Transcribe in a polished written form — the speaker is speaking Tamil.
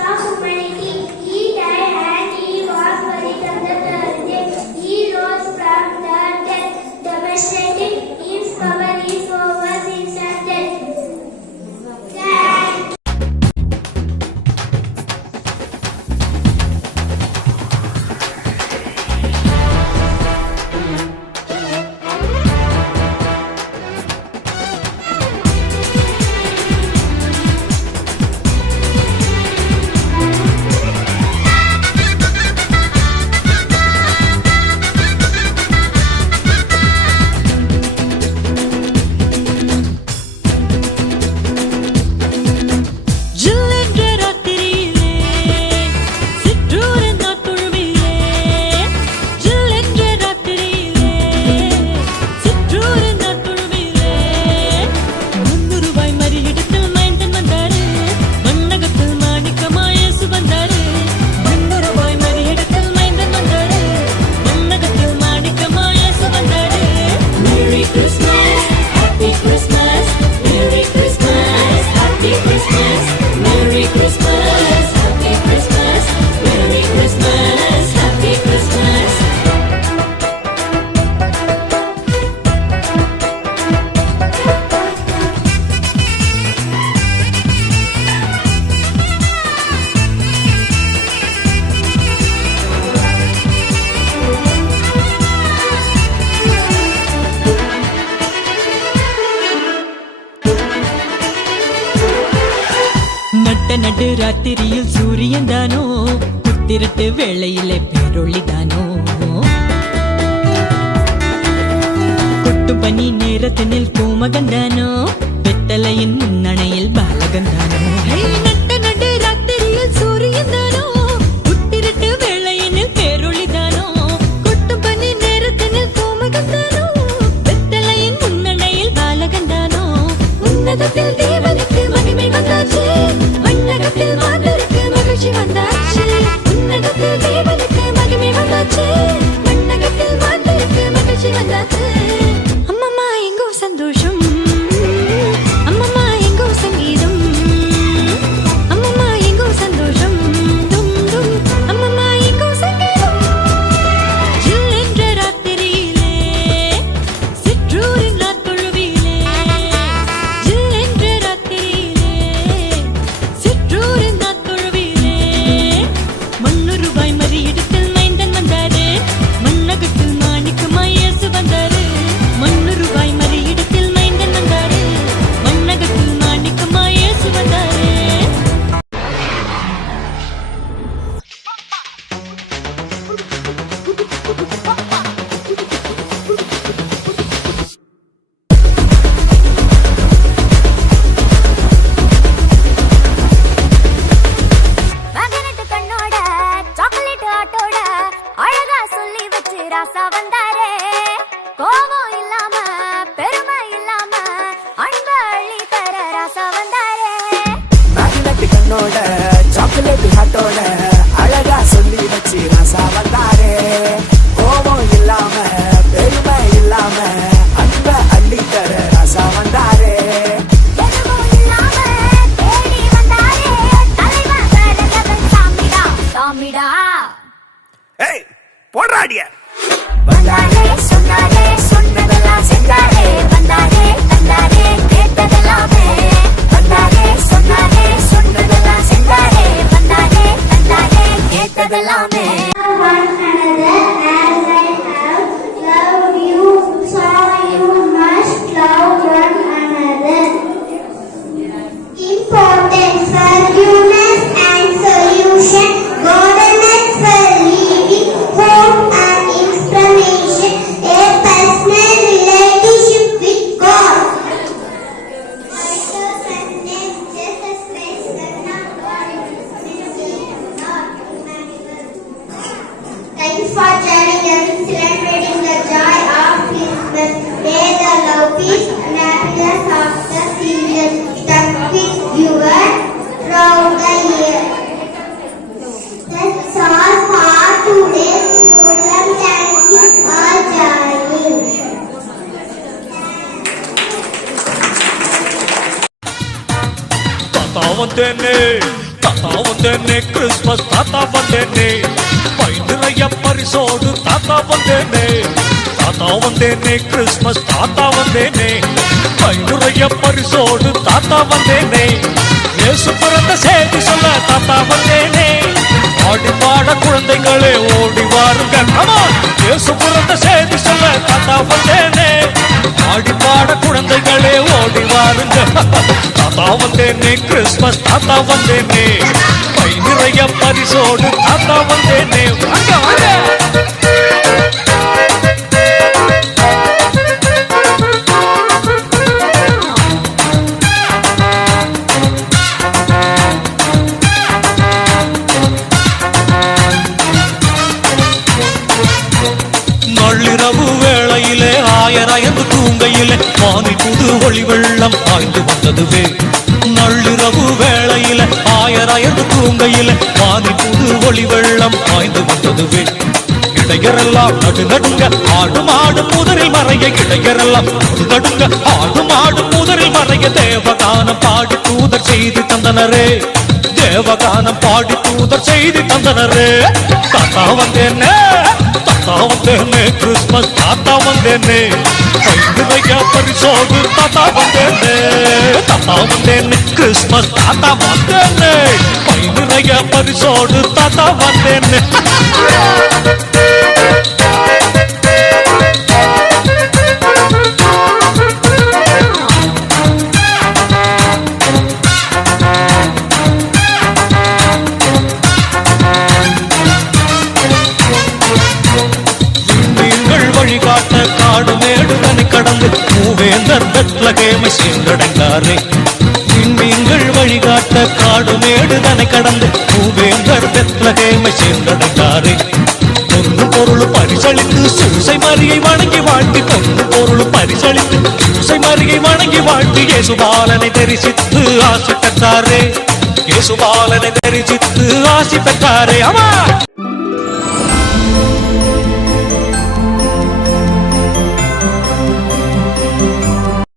saw humanity. He died and he was buried on the third day. He rose from the dead, demonstrating his power is over sin and death. நடு ராத்திரியில் சூரியன் தானோ, புத்திரட்டு வேளையிலே பேரொளிதானோ, கொட்டு பனி நேரத்தினில் கோமகந்தானோ, வெத்தலையின் முன்னணையில் பாலகந்தானோ. நட்ட நடு ராத்திரியில் சூரியன் தானோ, புத்திரட்டு வேளையினில் பேரொளிதானோ, கொட்டு பனி நேரத்தினில் கோமகந்தானோ, வெத்தலையின் முன்னணையில் பாலகந்தானோ. உன்னதத்தில் தேவனுக்கு மகிமை வந்தாச்சு, மண்ணகத்தில் மாந்தருக்கு மகிழ்ச்சி வந்தாச்சு. உன்னதத்தில் தேவனுக்கு மகிமை வந்தாச்சு, மண்ணகத்தில் மாந்தருக்கு மகிழ்ச்சி வந்தாச்சு. அம்மம்மா எங்கோ சந்தோஷம், அம்மம்மா எங்கோ சங்கீதம், அம்மம்மா எங்கோ சந்தோஷம், தும் தும் அம்மம்மா எங்கோ சங்கீதம். ஜில் என்ற ராத்திரியிலே, சிற்றூரின் ராத்தொழுவிலே, ஜில் என்ற ராத்திரியிலே, சிற்றூரின் ராத்தொழுவிலே, மண்ணுருவாய் மறியிடத்தில் மைந்தன் வந்தாரு, மண்ணகத்தில் மாணிக்கமாய் இயேசு வந்தாரு. மண்ணுருவாய் மறியிடத்தில் மைந்தன் வந்தாரு, மண்ணகத்தில் மாணிக்கமாய் இயேசு வந்தாரு. மகனட்டு கண்ணோட சாக்லேட் ஆட்டோட அழகா சொல்லி வச்சு ராசா வந்தாரே. கோபம் இல்லாம பெருமை இல்லாம அன்பு அள்ளி தர ராசா வந்தாரே. மகனட்டு கண்ணோட சாக்லேட் ஆட்டோட அழகா சொல்லி வச்சு ராசா வந்தாரே. கோபம் இல்லாம பெருமை இல்லாம அன்ப அள்ளி தர ராசா வந்தாரே. எதுவும் இல்லாம தேடி வந்தாரே, தலைவன் வேலகவன் சாமிடா சாமிடா. ஏய் போடுறாடிய. வந்தாரே சொன்னாரே சொன்னதெல்லாம் செஞ்சாரே, வந்தாரே தந்தாரே கேட்டதெல்லாமே. வந்தாரே சொன்னாரே சொன்னதெல்லாம் செஞ்சாரே, வந்தாரே தந்தாரே கேட்டதெல்லாமே. Importance for humans and solution, government for living, hope and inspiration, a personal relationship with God. Thanks for joining us, celebrating the joy of Christmas. May the love, peace and happiness of the season stuck with you throughout the year. That's all for today's program. Thank you for joining. தாத்தா வந்தேனே, தாத்தா வந்தேனே கிறிஸ்மஸ் தாத்தா வந்தேனே பை நிறைய பரிசோடு தாத்தா வந்தேனே தாத்தா வந்தேனே கிறிஸ்மஸ் தாத்தா வந்தேனே பை நிறைய பரிசோடு தாத்தா வந்தேனே இயேசு பிறந்த செய்தி சொல்ல தாத்தா வந்தேனே ஆடி பாட குழந்தைகளே ஓடி வாருங்க இயேசு பிறந்த செய்தி சொல்ல தாத்தா வந்தேனே ஆடி பாட குழந்தைகளே ஓடி வாருங்க தாத்தா வந்தேனே கிறிஸ்மஸ் தாத்தா வந்தேனே பை நிறைய பரிசோடு தாத்தா வந்தேனே வாங்க வாங்க நள்ளிரவு வேளையிலே ஆயராயந்து தூங்கையிலே வானில் புது ஒளி வெள்ளம் பாய்ந்து வந்ததுவே நள்ளிரவு வேளையிலே ஆயராயந்து தூங்கையிலே வானில் புது ஒளி வெள்ளம் பாய்ந்து வந்ததுவே இடையரெல்லாம் நடுநடுங்க ஆடும் ஆடும் முதலில் மறைய இடையரெல்லாம் நடுநடுங்க ஆடும் ஆடும் முதலில் மறைய தேவகானம் பாடி தூதர் செய்தி தந்தனரே தேவகானம் பாடி தூதர் செய்தி தந்தனரே தாத்தா வந்தேனே தாத்தா வந்தேனே கிறிஸ்மஸ் தாத்தா வந்தேனே நிறைய பரிசோடு தாத்தா வந்தேனே தாத்தா வந்தேனே கிறிஸ்மஸ் தாத்தா வந்தேனே நிறைய பரிசோடு தாத்தா வந்தேனே வழிகாட்ட காடு மேடு தனி கடந்து மூவேந்தர் பெத்லகேமை சென்றடைந்தாரே விண்மீன்கள் வழிகாட்ட காடு மேடு தனி கடந்து மூவேந்தர் பெத்லகேமை சென்றடைந்தாரே பொண்ணு பொருள் பரிசளித்து சூசை மரியை வணங்கி வாழ்த்தி பொண்ணு பொருள் பரிசளித்து சூசை மரியை வணங்கி வாழ்த்தி இயேசுபாலனை தரிசித்து ஆசி பெற்றாரே இயேசுபாலனை தரிசித்து ஆசி பெற்றாரே ஆமா